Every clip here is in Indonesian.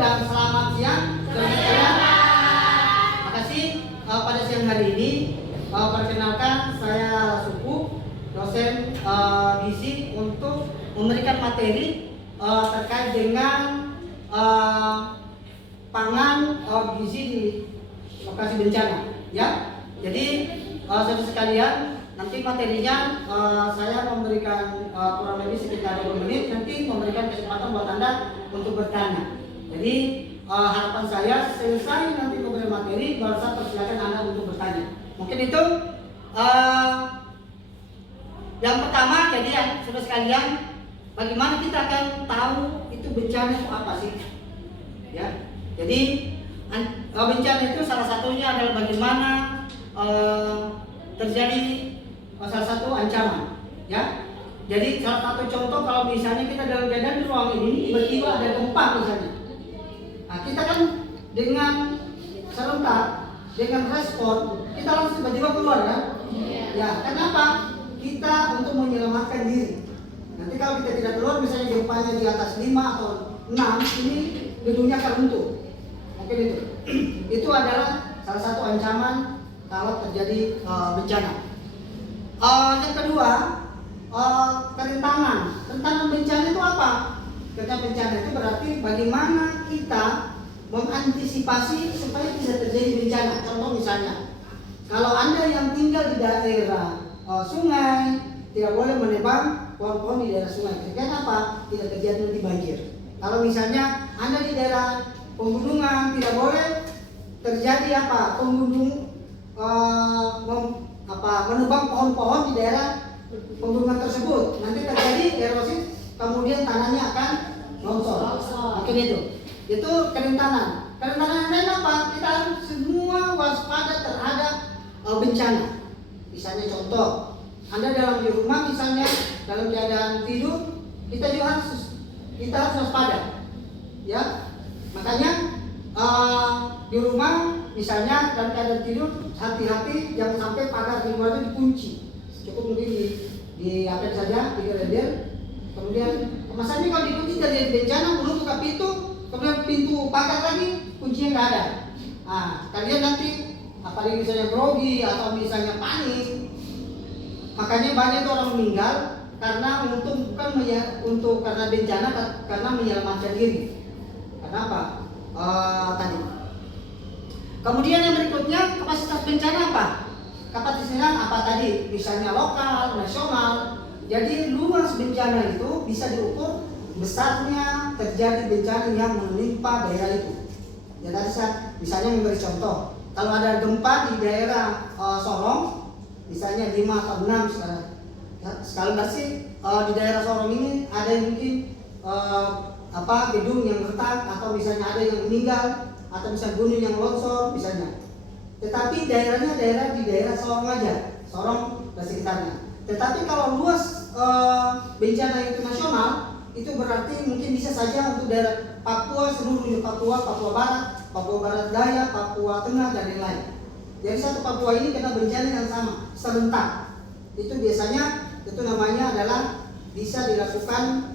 dan selamat siang. Terima kasih. Pada siang hari ini, perkenalkan saya Suku, dosen gizi untuk memberikan materi terkait dengan pangan gizi di lokasi bencana. Ya, jadi saudara sekalian, nanti materinya saya memberikan kurang lebih sekitar 20 menit, nanti memberikan kesempatan buat Anda untuk bertanya. Jadi harapan saya selesai nanti memberi materi, baru saya persilakan Anda untuk bertanya. Mungkin itu yang pertama. Jadi saudara sekalian, bagaimana kita akan tahu itu bencana itu apa sih? Ya, jadi bencana itu salah satunya adalah bagaimana terjadi salah satu ancaman, ya. Jadi salah satu contoh, kalau misalnya kita dalam keadaan di ruang ini tiba-tiba ada gempa misalnya, nah kita kan dengan serentak, dengan respon kita langsung tiba-tiba keluar kan? Ya, kenapa? Kita untuk menyelamatkan diri. Nanti kalau kita tidak keluar, misalnya gempanya di atas 5 atau 6, ini gedungnya akan runtuh. Mungkin itu adalah salah satu ancaman kalau terjadi bencana. Yang kedua, kerentanan. Kerentanan bencana itu apa? Kerentanan bencana itu berarti bagaimana kita mengantisipasi supaya bisa terjadi bencana. Contoh misalnya, kalau Anda yang tinggal di daerah sungai, tidak boleh menebang pohon-pohon di daerah sungai. Kenapa? Tidak terjadi nanti banjir. Kalau misalnya Anda di daerah pegunungan, tidak boleh terjadi menebang pohon-pohon di daerah pegunungan tersebut. Nanti terjadi erosi, kemudian tanahnya akan longsor. Mungkin itu kerentanan. Kerentanan yang lain apa? Kita harus semua waspada terhadap bencana. Misalnya contoh, Anda dalam di rumah misalnya dalam keadaan tidur, kita harus waspada. Ya, makanya di rumah misalnya dalam keadaan tidur, hati-hati jangan sampai pagar di luar itu dikunci. Cukup mungkin di apa saja, di gender. Kemudian masalahnya kalau dikunci terjadi bencana, belum buka pintu, kemudian pintu pagar lagi kuncinya nggak ada. Nah, kalian nanti apalagi misalnya grogi atau misalnya panik, makanya banyak orang meninggal karena karena bencana, karena menyelamatkan diri. Kenapa? Tadi. Kemudian yang berikutnya, kapasitas bencana apa? Kapasitasnya apa tadi? Misalnya lokal, nasional. Jadi luas bencana itu bisa diukur besarnya terjadi bencana yang menimpa daerah itu. Ya tadi saya misalnya memberi contoh. Kalau ada gempa di daerah Sorong, misalnya 5 atau 6 sekarang. Sekali lagi di daerah Sorong ini ada yang mungkin gedung yang retak, atau misalnya ada yang meninggal, atau misalnya gunung yang longsor misalnya. Tetapi daerahnya di daerah Sorong aja, Sorong dan sekitarnya. Tetapi kalau luas bencana itu nasional, itu berarti mungkin bisa saja untuk daerah Papua, seluruhnya Papua Barat, Papua Barat Daya, Papua Tengah dan lain-lain. Jadi satu Papua ini kena bencana yang sama, serentak. Itu biasanya itu namanya adalah bisa dilakukan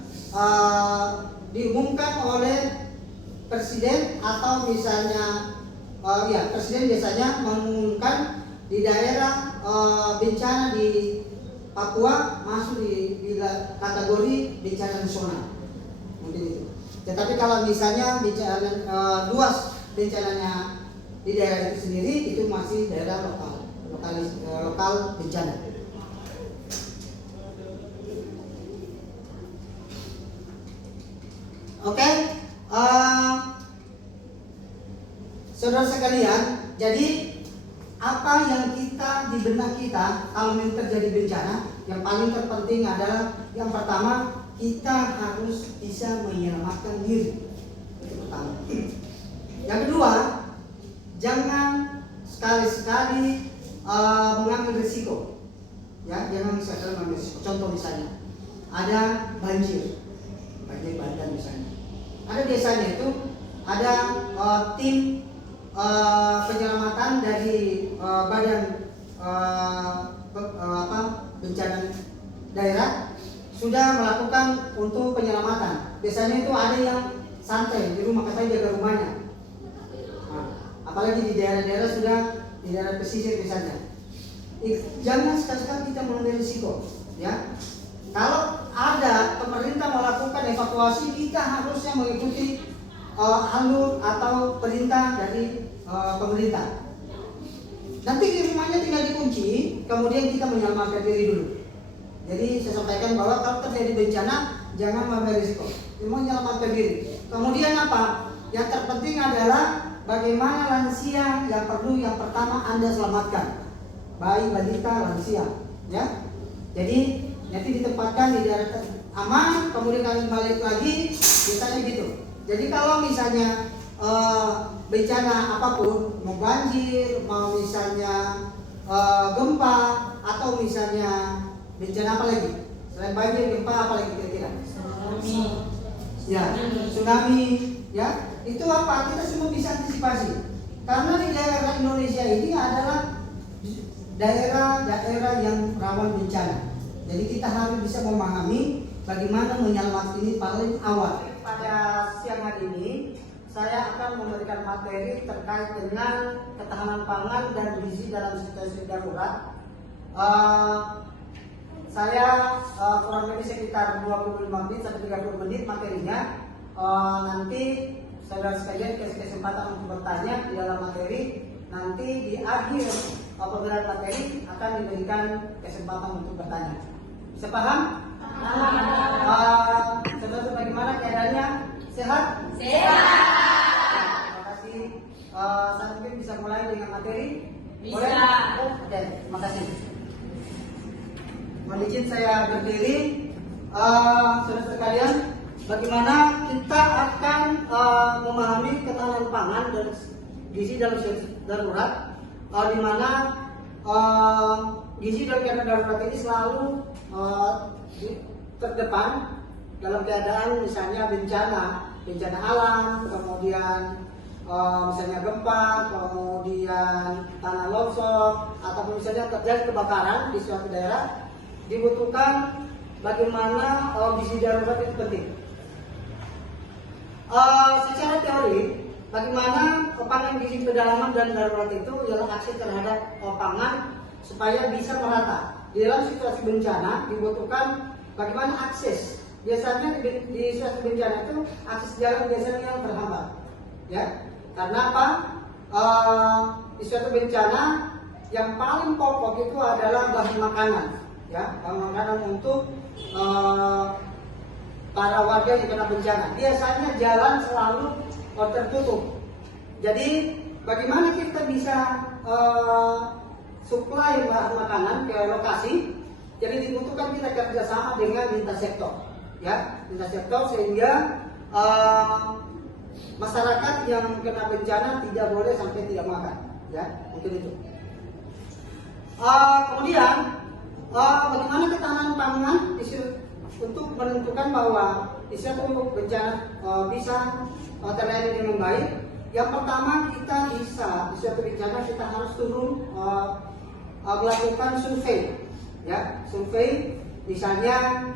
diumumkan oleh presiden, atau misalnya presiden biasanya mengumumkan di daerah bencana di Papua masuk di kategori bencana nasional. Mungkin itu. Tetapi kalau misalnya bencana luas bencananya di daerah itu sendiri, itu masih daerah lokal bencana. Oke, saudara sekalian, jadi apa yang di benak kita kalau terjadi bencana, yang paling terpenting adalah yang pertama, kita harus bisa menyelamatkan diri. Itu pertama. Yang kedua, jangan sekali-sekali mengambil risiko. Ya, jangan sekali mengambil risiko. Contoh misalnya, ada banjir bandang misalnya. Ada biasanya itu ada tim penyelamatan dari badan bencana daerah sudah melakukan untuk penyelamatan. Biasanya itu ada yang santai di rumah, katanya jaga rumahnya. Nah, apalagi di daerah-daerah sudah di daerah pesisir misalnya. Jangan sekali-kali kita mengambil risiko, ya. Kalau ada pemerintah melakukan evakuasi, kita harusnya mengikuti alur atau perintah dari pemerintah. Nanti di rumahnya tinggal dikunci, kemudian kita menyelamatkan diri dulu. Jadi saya sampaikan bahwa kalau terjadi bencana, jangan mengambil risiko, menyelamatkan diri. Kemudian apa? Yang terpenting adalah bagaimana lansia yang perlu yang pertama Anda selamatkan. Bayi, balita, lansia, ya. Jadi nanti ditempatkan di daerah aman, kemudian kalian balik lagi, biasanya gitu. Jadi kalau misalnya bencana apapun, mau banjir, mau misalnya gempa, atau misalnya bencana apa lagi? Selain banjir, gempa apa lagi kira-kira? Tsunami. Ya, tsunami, ya. Itu apa? Kita semua bisa antisipasi. Karena di daerah Indonesia ini adalah daerah-daerah yang rawan bencana. Jadi kita harus bisa memahami bagaimana menyelamatkan ini paling awal. Pada siang hari ini saya akan memberikan materi terkait dengan ketahanan pangan dan gizi dalam situasi darurat. Saya kurang lebih sekitar 25 menit sampai 30 menit materinya. Nanti saudara sekalian kasih kesempatan untuk bertanya di dalam materi. Nanti di akhir pemberian materi akan diberikan kesempatan untuk bertanya. Bisa paham? Saudara bagaimana keadaannya? Sehat? Sehat. Terima kasih. Saya mungkin bisa mulai dengan materi. Bisa. Boleh? Oke, terima kasih. Mohon izin saya berdiri. Saudara sekalian, bagaimana kita akan memahami ketahanan pangan dan gizi dalam situasi darurat, di mana gizi dalam keadaan darurat ini selalu terdepan dalam keadaan misalnya bencana alam, kemudian misalnya gempa, kemudian tanah longsor, ataupun misalnya terjadi kebakaran di suatu daerah, dibutuhkan bagaimana gizi darurat itu penting. Secara teori, bagaimana pangan gizi pedalaman dan darurat itu ialah akses terhadap pangan supaya bisa merata. Di dalam situasi bencana dibutuhkan bagaimana akses. Biasanya di situasi bencana itu akses jalan biasanya yang terhambat, ya. Karena apa? Di suatu bencana yang paling pokok itu adalah bahan makanan, ya, bahan makanan untuk para warga yang kena bencana. Biasanya jalan selalu tertutup. Jadi bagaimana kita bisa supply bahan makanan ke lokasi? Jadi dibutuhkan kita kerjasama dengan lintas sektor, ya, lintas sektor, sehingga masyarakat yang kena bencana tidak boleh sampai tidak makan, ya, mungkin itu. Kemudian bagaimana ketahanan pangan untuk menentukan bahwa di suatu bencana bisa terjadi dengan baik. Yang pertama, kita bisa di suatu bencana kita harus turun melakukan survei, ya, survei misalnya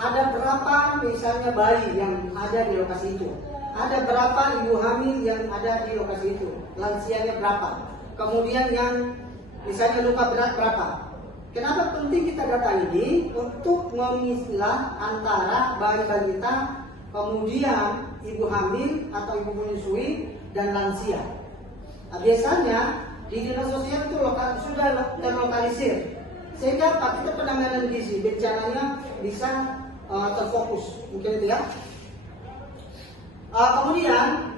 ada berapa misalnya bayi yang ada di lokasi itu, ada berapa ibu hamil yang ada di lokasi itu, lansianya berapa, kemudian yang misalnya luka berat berapa. Kenapa penting kita data ini? Untuk memilah antara bayi balita, kemudian ibu hamil atau ibu menyusui, dan lansia. Nah, biasanya di dinas sosial itu sudah terlokalisir, sehingga kita penanganan gizi bencananya bisa terfokus, mungkin itu, ya. Kemudian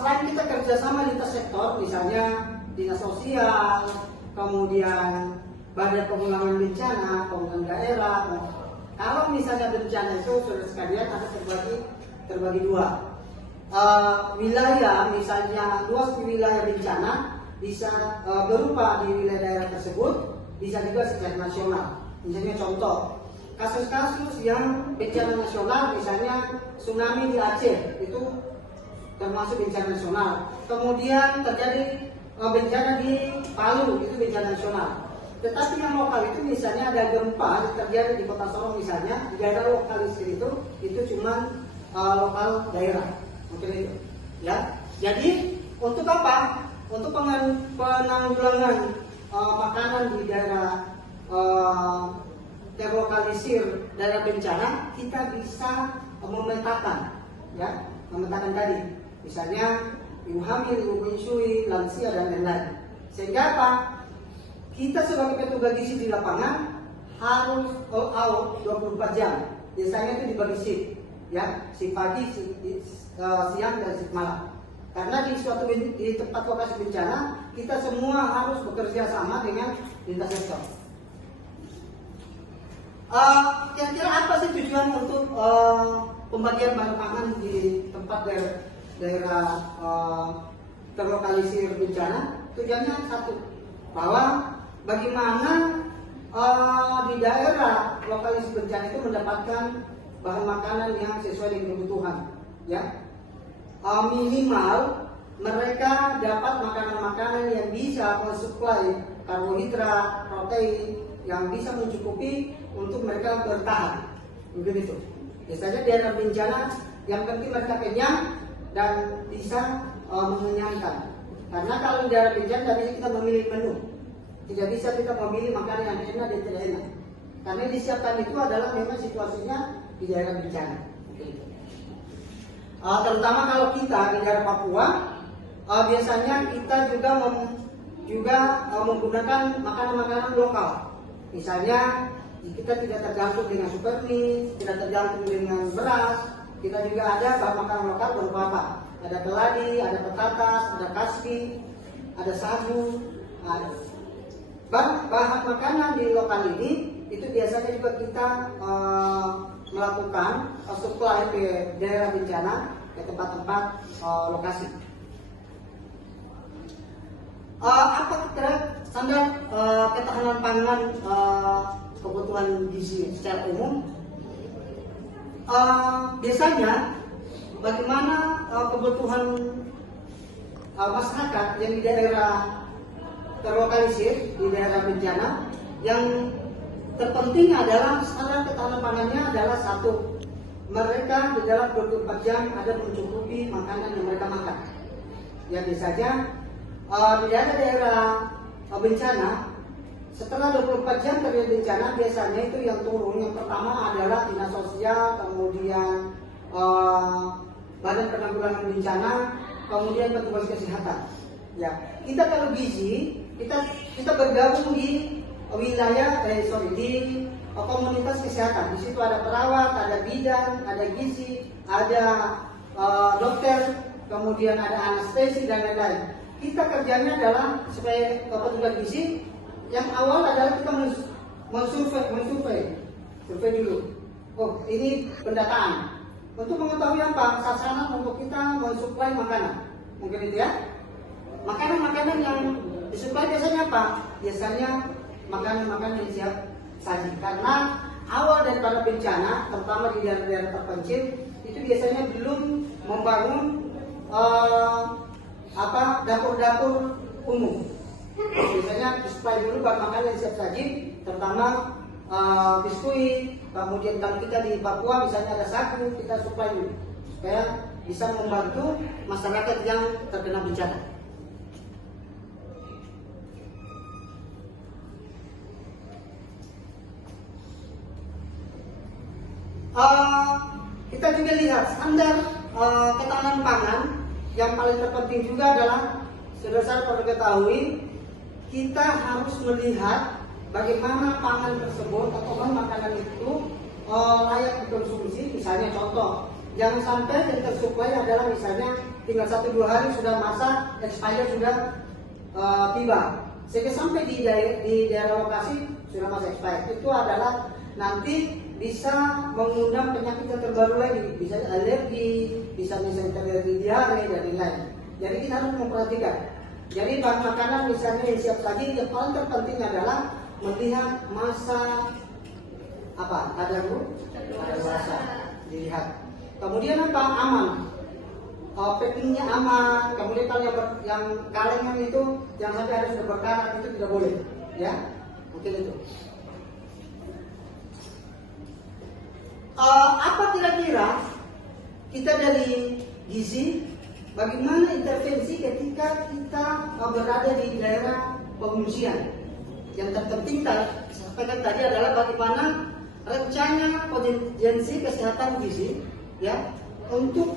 selain kita kerjasama lintas sektor, misalnya dinas sosial, kemudian badan penanggulangan bencana, pemerintah daerah. Kalau misalnya bencana itu saudara sekalian ada terbagi dua. Wilayah, misalnya luas wilayah bencana bisa berupa di wilayah daerah tersebut, bisa juga secara nasional. Misalnya contoh, kasus-kasus yang bencana nasional, misalnya tsunami di Aceh, itu termasuk bencana nasional. Kemudian terjadi bencana di Palu, itu bencana nasional. Tetapi yang lokal itu misalnya ada gempa terjadi di Kota Sorong misalnya, di daerah lokalisir itu cuma lokal daerah. Mungkin itu. Ya. Jadi untuk apa? Untuk penanggulangan makanan di daerah terlokalisir daerah bencana, kita bisa memetakan, ya, memetakan tadi, misalnya ibu hamil, ibu menyusui, lansia dan lain-lain. Sehingga apa? Kita sebagai petugas gizi di lapangan harus all out 24 jam. Biasanya itu dibagi shift, ya, shift pagi, siang dan shift malam. Karena di tempat lokasi bencana kita semua harus bekerja sama dengan lintas sektor. Kira-kira apa sih tujuan untuk pembagian bahan pangan di tempat daerah terlokalisir bencana? Tujuannya satu, bahwa bagaimana di daerah lokalisir bencana itu mendapatkan bahan makanan yang sesuai dengan kebutuhan, ya. Minimal mereka dapat makanan-makanan yang bisa mensuplai karbohidrat, protein yang bisa mencukupi untuk mereka bertahan. Mungkin itu. Biasanya daerah bencana yang penting mereka kenyang dan bisa mengenyangkan. Karena kalau di daerah bencana tidak bisa kita memilih menu. Tidak bisa kita memilih makanan yang enak dan tidak enak. Karena disiapkan itu adalah memang situasinya di daerah bencana. Terutama kalau kita di daerah Papua, biasanya kita juga menggunakan makanan-makanan lokal. Misalnya kita tidak tergantung dengan supermi, tidak tergantung dengan beras. Kita juga ada bahan makanan lokal berupa apa? Ada keladi, ada petatas, ada kaspi, ada sagu. Bahan makanan di lokal ini itu biasanya juga kita melakukan supply ke daerah bencana, ke tempat-tempat lokasi. Apa kira standar ketahanan pangan kebutuhan gizi secara umum? Biasanya bagaimana kebutuhan masyarakat yang di daerah terlokalisir, di daerah bencana, yang terpenting adalah standar ketahanan pangannya adalah satu, mereka di dalam 24 jam ada mencukupi makanan yang mereka makan. Ya biasanya di daerah bencana setelah 24 jam terjadi bencana, biasanya itu yang turun yang pertama adalah dinas sosial, kemudian badan penanggulangan bencana, kemudian petugas kesehatan. Ya, kita kalau gizi kita bergabung di wilayah di komunitas kesehatan. Di situ ada perawat, ada bidan, ada gizi, ada dokter, kemudian ada anestesi dan lain-lain. Kita kerjanya adalah sebagai petugas gizi, yang awal adalah kita mensurvei dulu. Oh, ini pendataan. Untuk mengetahui apa? Sasaran untuk kita mensuplai makanan. Mungkin itu ya. Makanan-makanan yang disuplai biasanya apa? Biasanya makanan-makanan yang siap saji. Karena awal daripada bencana, terutama di daerah-daerah terpencil, itu biasanya belum membangun dapur-dapur umum. Biasanya disuplai dulu bahan makanan yang siap saji, terutama biskuit. Kemudian kalau kita di Papua misalnya ada sagu, kita suplai dulu supaya bisa membantu masyarakat yang terkena bencana. Kita juga lihat standar ketahanan pangan yang paling terpenting juga adalah, sudah saya perlu ketahui, kita harus melihat bagaimana pangan tersebut atau bahan makanan itu layak dikonsumsi. Misalnya contoh, jangan sampai yang tersuplai adalah misalnya tinggal 1-2 hari sudah masa expired sudah tiba, sehingga sampai di daerah lokasi sudah masa expired. Itu adalah nanti bisa mengundang penyakit yang terbaru lagi, bisa alergi, bisa misalnya terjadi diare dan lain-lain. Jadi kita harus memperhatikan. Jadi bahan makanan misalnya yang siap saji, yang paling terpenting adalah melihat masa apa? Ada rasa dilihat. Kemudian apa? Aman. Packingnya aman. Kemudian kalau yang kalengan itu jangan sampai harus berkarat, itu tidak boleh. Ya, mungkin itu. Apa kira-kira kita dari gizi, bagaimana intervensi ketika kita berada di daerah pengungsian. Yang terpenting sampaikan tadi adalah bagaimana rencana kontingensi kesehatan gizi, ya, untuk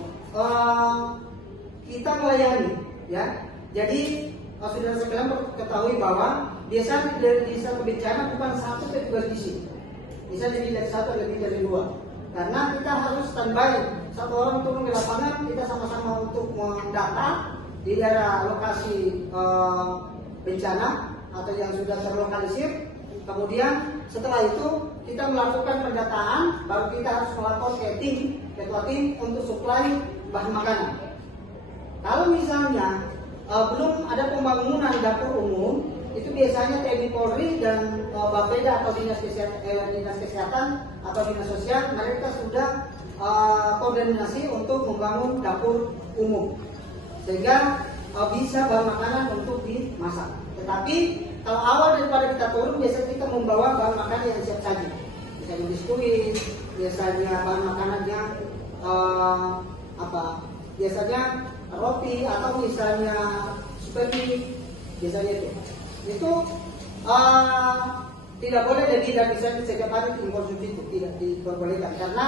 kita melayani, ya. Jadi saudara sekalian ketahui bahwa biasanya di satu bencana bukan satu petugas gizi, bisa lebih dari satu, lebih dari dua. Karena kita harus standby, satu orang turun di lapangan, kita sama-sama untuk mendata di daerah lokasi bencana atau yang sudah terlokalisir. Kemudian setelah itu kita melakukan pendataan, baru kita harus melapor ke ketua tim untuk suplai bahan makanan. Kalau misalnya belum ada pembangunan dapur umum, itu biasanya TNI Polri dan Bapeda atau dinas kesehatan atau dinas sosial, mereka sudah koordinasi untuk membangun dapur umum sehingga bisa bahan makanan untuk dimasak. Tetapi kalau awal daripada kita turun, biasanya kita membawa bahan makanan yang siap saji, misalnya biskuit, biasanya bahan makanan yang biasanya roti atau misalnya seperti biasanya itu tidak boleh lebih dari setiap hari dikonsumsi, itu tidak diperbolehkan karena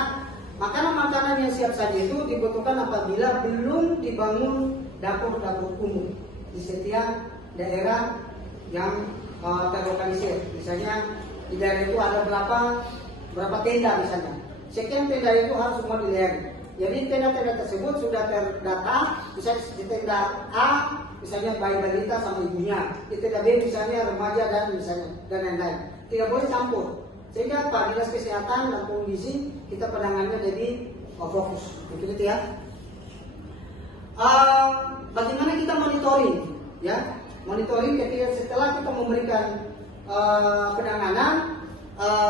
makanan-makanan yang siap saji itu dibutuhkan apabila belum dibangun dapur-dapur umum di setiap daerah yang terlokalisir. Misalnya di daerah itu ada berapa tenda misalnya, sekian tenda itu harus semua dilayani. Jadi tenda-tenda tersebut sudah terdata, misalnya di tenda A misalnya bayi balita sama ibunya, di tenda B misalnya remaja dan misalnya dan lain-lain. Tidak boleh campur. Sehingga Pak Dinas Kesehatan dan Gizi kita penanganannya jadi fokus. Begitu ya. Bagaimana kita monitoring, ya? Monitoring ketika setelah kita memberikan penanganan,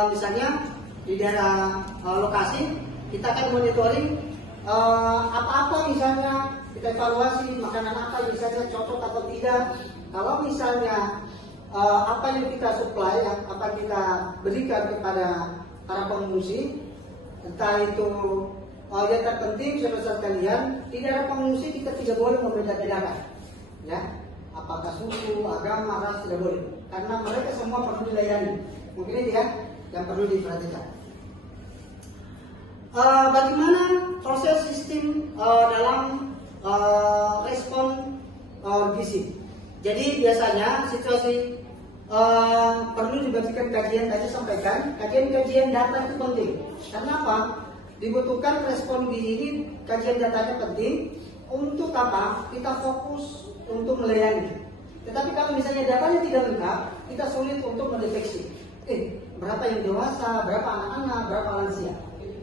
misalnya di daerah lokasi, kita akan monitoring apa-apa misalnya kita evaluasi makanan apa misalnya cocok atau tidak. Kalau misalnya apa yang kita supply, apa kita berikan kepada para pengungsi, entah itu yang terpenting saudara sekalian, di daerah pengungsi kita tidak boleh membeda-bedakan, ya, apakah suku, agama, ras, tidak boleh, karena mereka semua perlu dilayani. Mungkin itu ya yang perlu diperhatikan. Bagaimana proses sistem dalam respon gizi. Jadi biasanya situasi perlu dibagikan kajian, tadi sampaikan kajian data itu penting. Karena apa? Dibutuhkan respon gizi ini, kajian datanya penting untuk apa? Kita fokus untuk melayani. Tetapi kalau misalnya datanya tidak lengkap, kita sulit untuk mendeteksi. Berapa yang dewasa, berapa anak-anak, berapa lansia.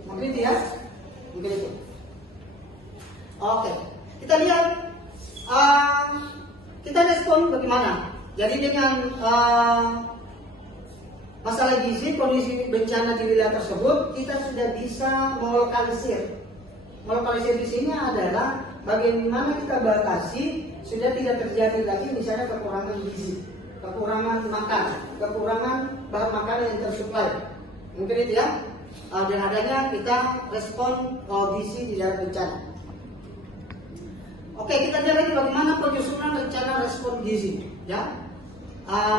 Mungkin itu ya, mungkin itu. Oke, kita lihat kita respon bagaimana. Jadi dengan masalah gizi, kondisi bencana di wilayah tersebut, kita sudah bisa melokalisir. Melokalisir di sini adalah bagaimana kita batasi sudah tidak terjadi lagi misalnya kekurangan gizi, kekurangan makan, kekurangan bahan makanan yang tersuplai. Mungkin itu ya. Dan adanya kita respon gizi di daerah bencana. Oke, kita lihat lagi bagaimana penyusunan rencana respon gizi. Ya,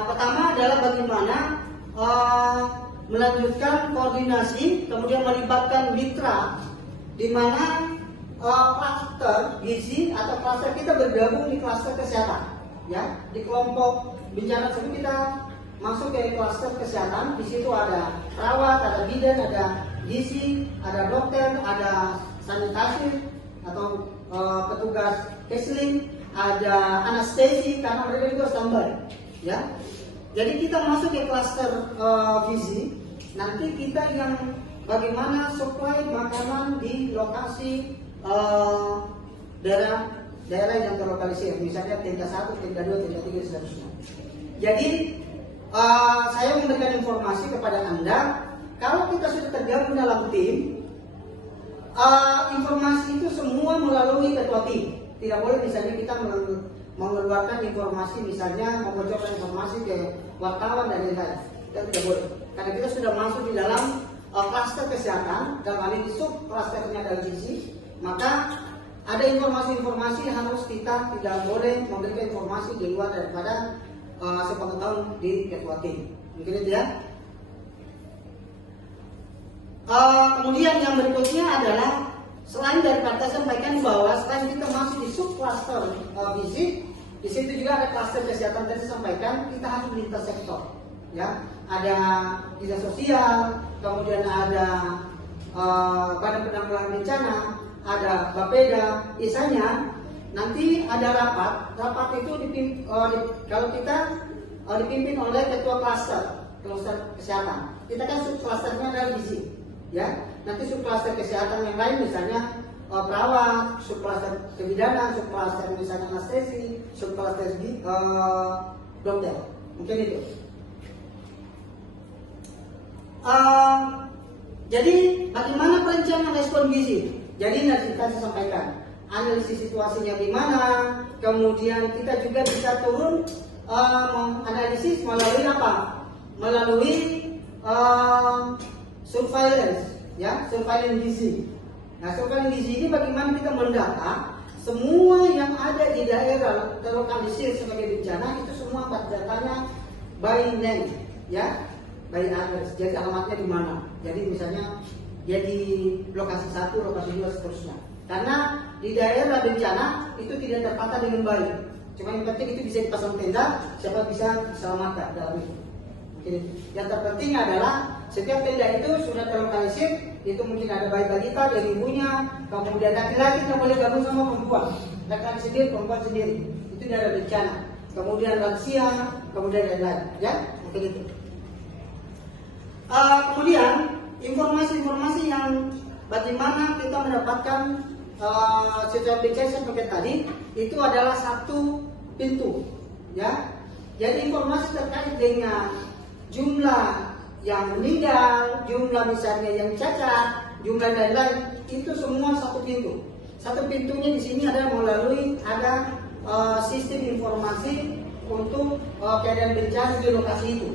pertama adalah bagaimana melanjutkan koordinasi, kemudian melibatkan mitra, di mana klaster gizi atau klaster kita bergabung di klaster kesehatan. Ya, di kelompok bencana tersebut kita masuk ke klaster kesehatan. Di situ ada perawat, ada bidan, ada gizi, ada dokter, ada sanitasi atau petugas counseling, ada anestesi karena mereka juga standby. Ya, jadi kita masuk ke klaster gizi. Nanti kita yang bagaimana supply makanan di lokasi daerah yang terlokalisir, misalnya tenda 1, tenda 2, tenda 3 dan seterusnya. Jadi saya memberikan informasi kepada Anda, kalau kita sudah tergabung dalam tim, informasi itu semua melalui ketua tim. Tidak boleh misalnya kita mengeluarkan informasi, misalnya membocorkan informasi ke wartawan dan lain-lain. Kita tidak boleh, karena kita sudah masuk di dalam klaster kesehatan, dalam hal ini sub klasternya adalah gizi, maka ada informasi-informasi yang harus kita tidak boleh memberikan informasi di luar daripada sepengetahuan di ketua tim. Mungkin itu ya. Kemudian yang berikutnya adalah selain daripada saya sampaikan bahwa selain kita masuk di subcluster gizi, di situ juga ada klaster kesehatan tadi saya sampaikan, kita harus lintas sektor. Ya, ada dinas sosial, kemudian ada Badan Penanggulangan Bencana, ada Bapeda. Misalnya nanti ada rapat itu kalau kita dipimpin oleh ketua klaster kesehatan. Kita kan subklasternya adalah gizi, ya. Nanti subklaster kesehatan yang lain misalnya perawat, subklaster kebidanan, subklaster misalnya anestesi, subklaster dokter. Mungkin itu. Jadi bagaimana perencanaan respon gizi? Jadi nanti kita sampaikan analisis situasinya gimana, kemudian kita juga bisa turun menganalisis melalui apa? Melalui surveillance, ya, surveillance gizi. Nah, surveillance gizi ini bagaimana kita mendata semua yang ada di daerah terlokalisir sebagai bencana itu semua datanya by name, ya, by address. Jadi alamatnya di mana? Jadi misalnya dia di lokasi 1, lokasi 2, seterusnya. Karena di daerah bencana itu tidak tertata dengan baik. Cuma yang penting itu bisa dipasang tenda, siapa bisa diselamatkan dalam itu. Yang terpenting adalah setiap tenda itu sudah terlokalisir, itu mungkin ada bayi balita dari ibunya, kemudian laki-laki yang boleh gabung sama perempuan, laki-laki sendiri, perempuan sendiri. Itu daerah bencana. Kemudian lansia, kemudian lain-lain, ya, mungkin itu. Kemudian informasi-informasi yang bagaimana kita mendapatkan secara bicara seperti tadi itu adalah satu pintu, ya. Jadi informasi terkait dengan jumlah yang meninggal, jumlah misalnya yang cacat, jumlah lain-lain itu semua satu pintu. Satu pintunya di sini adalah melalui sistem informasi untuk keadaan bencana di lokasi itu.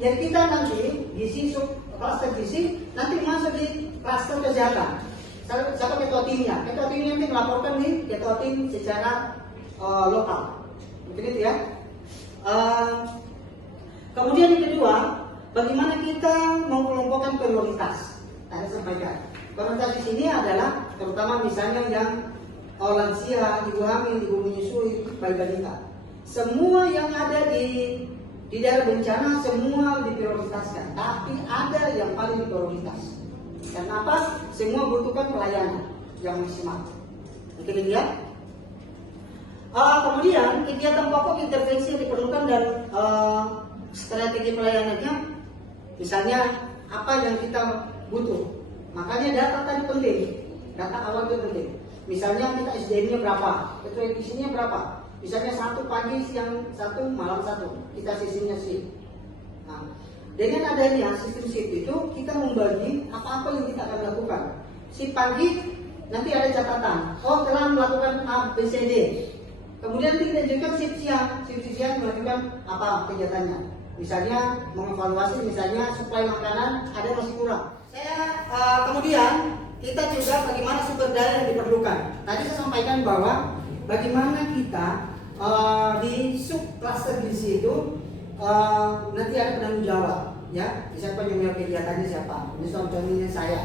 Yang kita nanti gizi klaster gizi nanti masuk di klaster kesehatan. Siapa ketua timnya? Ketua timnya nanti melaporkan nih ketua tim secara lokal. Mungkin itu ya. Kemudian yang kedua, bagaimana kita mengelompokkan prioritas? Tadi sampaikan. Prioritas di sini adalah terutama misalnya yang lansia, ibu hamil, ibu menyusui, bayi balita. Semua yang ada di daerah bencana semua diprioritaskan, tapi ada yang paling prioritas. Kenapa? Semua butuhkan pelayanan yang maksimal. Oke, ya. Kemudian kegiatan pokok intervensi yang diperlukan dan strategi pelayanannya, misalnya apa yang kita butuh. Makanya data tadi penting, data awal itu penting. Misalnya kita SDM-nya berapa, ketua isinya berapa. Misalnya 1 pagi, siang 1, malam 1, kita sistemnya shift. Nah, dengan adanya sistem shift itu kita membagi apa-apa yang kita akan lakukan. Shift pagi nanti ada catatan, oh telah melakukan A, B, C, D. Kemudian kita juga shift siang melakukan apa kegiatannya. Misalnya mengevaluasi, misalnya suplai makanan ada masih kurang. Kemudian kita juga bagaimana sumber daya yang diperlukan. Tadi saya sampaikan bahwa bagaimana kita di subcluster gizi itu nanti ada penanggung jawab, ya. Siapa yang punya kegiatannya siapa? Ini contohnya saya.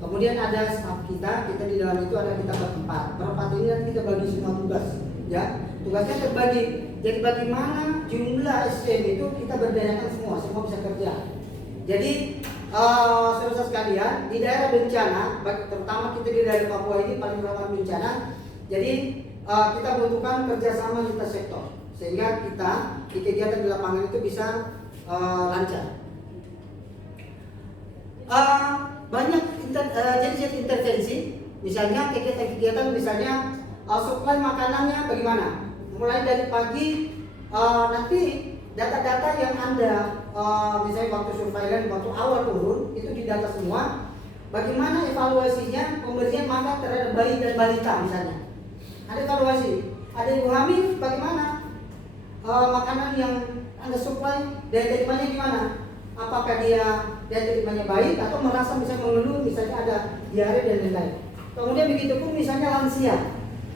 Kemudian ada staff kita di dalam itu ada kita berempat ini nanti kita bagi semua tugas, ya. Tugasnya terbagi. Jadi bagaimana jumlah SDM itu kita berdayakan semua bisa kerja. Jadi saudara sekalian di daerah bencana, terutama kita di daerah Papua ini paling rawan bencana. Jadi kita butuhkan kerjasama lintas sektor sehingga kita di kegiatan di lapangan itu bisa lancar. Banyak jenis intervensi, misalnya kegiatan-kegiatan misalnya suplai makanannya bagaimana? Mulai dari pagi nanti data-data yang Anda misalnya waktu surveillance waktu awal turun itu didata semua. Bagaimana evaluasinya pemberian makan terhadap bayi dan balita misalnya? Ada evaluasi. Ada ibu hamil bagaimana? Makanan yang Anda supply daya terimanya gimana? Apakah dia daya terimanya baik atau merasa bisa mengeluh misalnya ada diare dan lain-lain. Kemudian begitu pun misalnya lansia,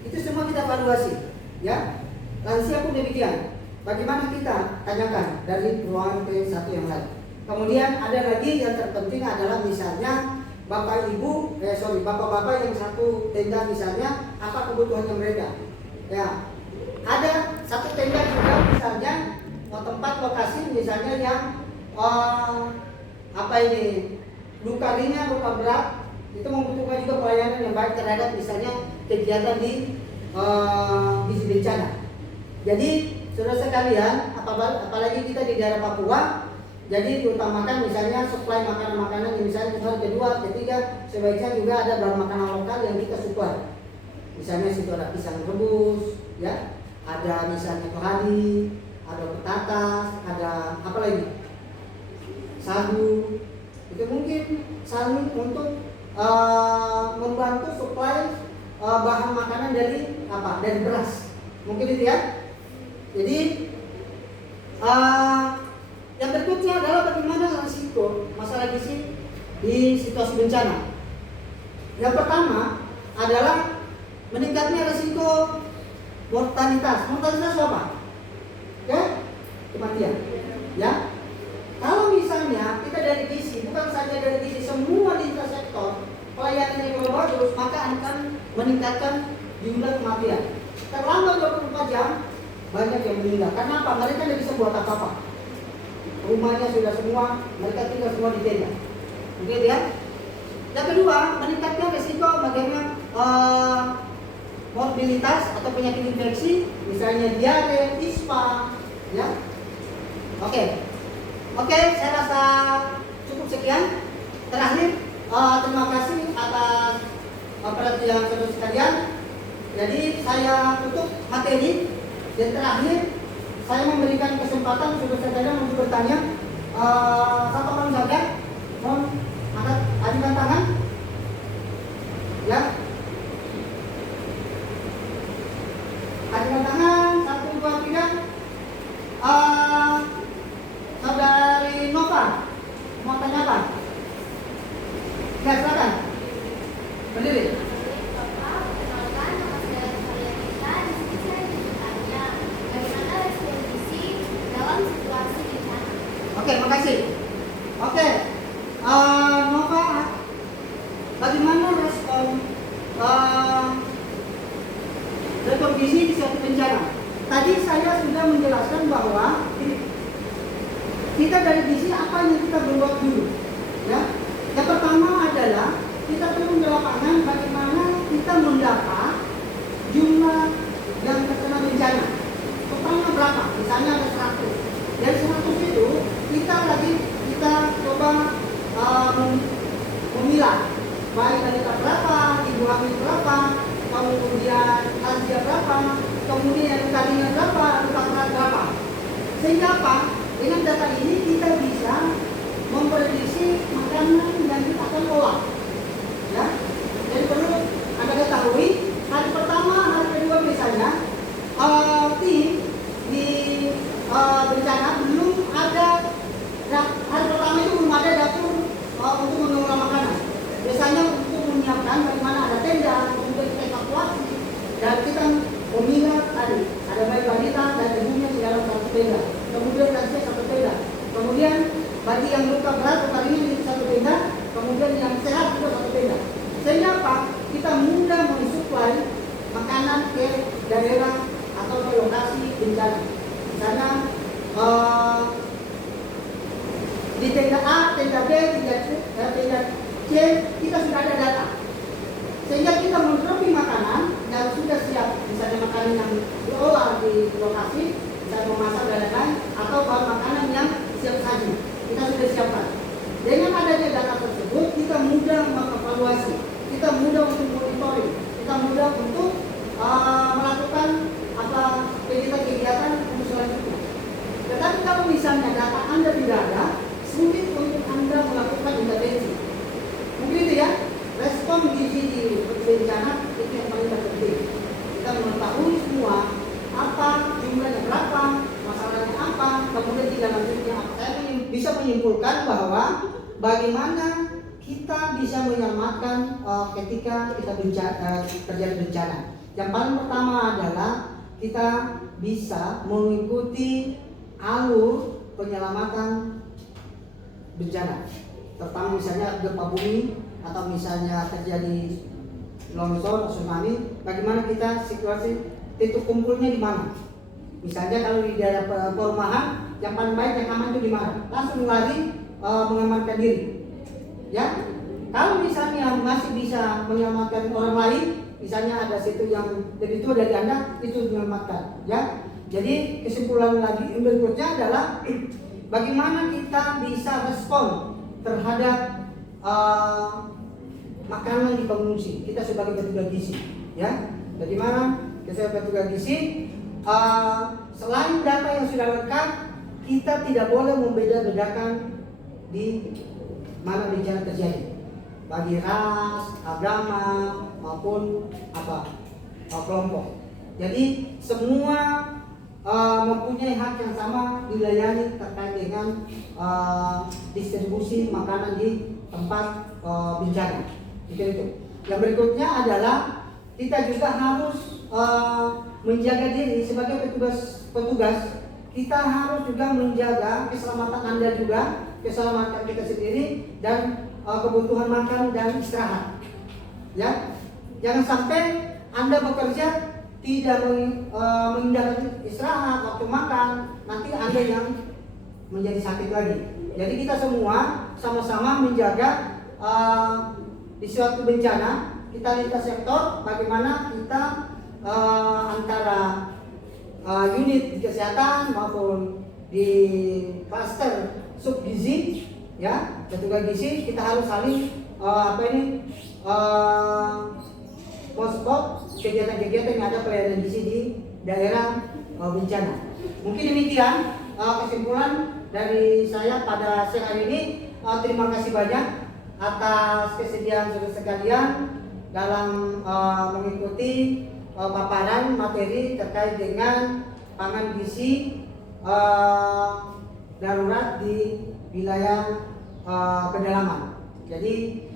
itu semua kita evaluasi, ya. Lansia pun demikian. Bagaimana kita tanyakan dari ruangan ke satu yang lain. Kemudian ada lagi yang terpenting adalah misalnya bapak-bapak yang satu tenda misalnya apa kebutuhannya mereka. Ya, ada satu tenda juga misalnya tempat lokasi misalnya yang luka ringan, luka berat itu membutuhkan juga pelayanan yang baik terhadap misalnya kegiatan di bencana. Jadi saudara sekalian, apalagi kita di daerah Papua, jadi diutamakan misalnya suplai makanan-makanan yang misalnya hari kedua, ketiga, sebaiknya juga ada bahan makanan lokal yang kita suplai. Misalnya situ ada pisang rebus, ya, ada misalnya kohadi, ada petatas, ada apa lagi? Sagu. Itu mungkin saling untuk membantu suplai bahan makanan dari beras. Mungkin itu ya. Jadi yang berikutnya adalah bagaimana risiko masalah gizi di situasi bencana. Yang pertama adalah meningkatnya risiko mortalitas. Mortalitas apa? Ya, kematian. Ya. Kalau misalnya kita dari gizi, bukan saja dari gizi, semua lintas sektor pelayanan yang kalau bagus, maka akan meningkatkan jumlah kematian. Terlambat 24 jam banyak yang meninggal. Karena apa? Mereka tidak bisa buat apa-apa. Rumahnya sudah semua, mereka tinggal semua di tenda. Oke ya. Yang kedua, meningkatnya risiko bagaimana morbilitas atau penyakit infeksi, misalnya diare, ispa, ya. Oke, saya rasa cukup sekian. Terakhir, terima kasih atas perhatian saudara sekalian. Jadi saya tutup materi dan terakhir saya memberikan kesempatan saudara sekalian untuk bertanya. Satu orang saja, mohon ajukan tangan. Ya. Ajukan tangan, 1, 2, 3. Saudari Nova, mau tanya apa? Ya, silakan. Berdiri. Oke, makasih. Oke, Nova, bagaimana respon gizi di suatu bencana? Tadi saya sudah menjelaskan bahwa kita dari gizi apa yang kita buat dulu, ya. Yang pertama adalah kita turun ke lapangan bagaimana kita mendata jumlah yang terkena bencana. Totalnya berapa? Misalnya ada 100. Dari 100 itu kita coba memilah baik dari berapa, ibu hamil berapa, kemudian lansia berapa, kemudian luka ringan berapa, luka berat berapa. Sehingga apa? Dengan data ini kita bisa memprediksi makanan yang kita akan olah. Ya, jadi perlu Anda ketahui hari pertama, hari kedua misalnya tim di bencana belum ada. Hari pertama itu belum ada dapur untuk mengolah makanan. Biasanya untuk menyiapkan bagaimana ada tenda, kemudian kita evakuasi dan kita memilah tadi ada bayi balita dan ibunya di dalam satu tenda. Kemudian lansia satu tenda. Kemudian bagi yang luka berat, luka ringan di satu tenda. Kemudian yang sehat juga satu tenda. Sehingga apa? Kita mudah mensuplai makanan ke daerah atau ke lokasi bencana. Misalnya di tenda A, tenda B, tenda C, kita sudah ada data. Sehingga kita mendropi makanan yang sudah siap, misalnya makanan yang diolah di lokasi, misalnya memasak dan lain-lain, atau bahan makanan yang siap saji, kita sudah siapkan. Dengan adanya data tersebut, kita mudah mengevaluasi, kita mudah untuk monitoring, kita mudah untuk melakukan kegiatan untuk selanjutnya. Tetapi kalau misalnya data Anda tidak ada, sulit untuk Anda melakukan intervensi. Mungkin itu ya, respon gizi di bencana itu yang paling penting. Kita mengetahui semua apa jumlahnya berapa, masalahnya apa, kemudian tidak lanjutnya apa. Saya bisa menyimpulkan bahwa bagaimana kita bisa menyelamatkan ketika kita terjadi bencana. Yang paling pertama adalah kita bisa mengikuti alur penyelamatan bencana, terutama misalnya gempa bumi atau misalnya terjadi longsor, tsunami. Bagaimana kita situasi titik kumpulnya di mana? Misalnya kalau di daerah perumahan, yang paling baik yang aman itu di mana? Langsung lari mengamankan diri. Ya, kalau misalnya masih bisa menyelamatkan orang lain, misalnya ada situ yang lebih tua dari Anda, itu menyelamatkan. Ya, jadi kesimpulan lagi berikutnya adalah bagaimana kita bisa respon terhadap makanan di pengungsi. Kita sebagai petugas gizi, ya, bagaimana kita sebagai petugas gizi? Selain data yang sudah lengkap, kita tidak boleh membeda-bedakan di mana bencana terjadi, bagi ras, agama maupun kelompok. Jadi semua mempunyai hak yang sama dilayani terkait dengan distribusi makanan di tempat bencana. Itu. Yang berikutnya adalah kita juga harus menjaga diri sebagai petugas. Kita harus juga menjaga keselamatan Anda juga, keselamatan kita sendiri, dan kebutuhan makan dan istirahat. Ya, jangan sampai Anda bekerja tidak menghindari istirahat, waktu makan, nanti Anda yang menjadi sakit lagi. Jadi kita semua sama-sama menjaga di suatu bencana, kita lintas sektor, bagaimana kita antara unit di kesehatan maupun di klaster subgizi, ya, petugas gizi, kita harus saling pospot kegiatan-kegiatan yang ada pelayanan gizi di daerah bencana. Mungkin demikian kesimpulan dari saya pada siang hari ini. Terima kasih banyak atas kesediaan saudara sekalian dalam mengikuti paparan materi terkait dengan pangan gizi darurat di wilayah pedalaman. Jadi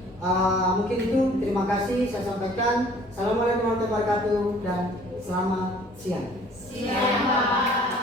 mungkin itu, terima kasih saya sampaikan. Assalamualaikum warahmatullahi wabarakatuh dan selamat siang. Siang, Pak.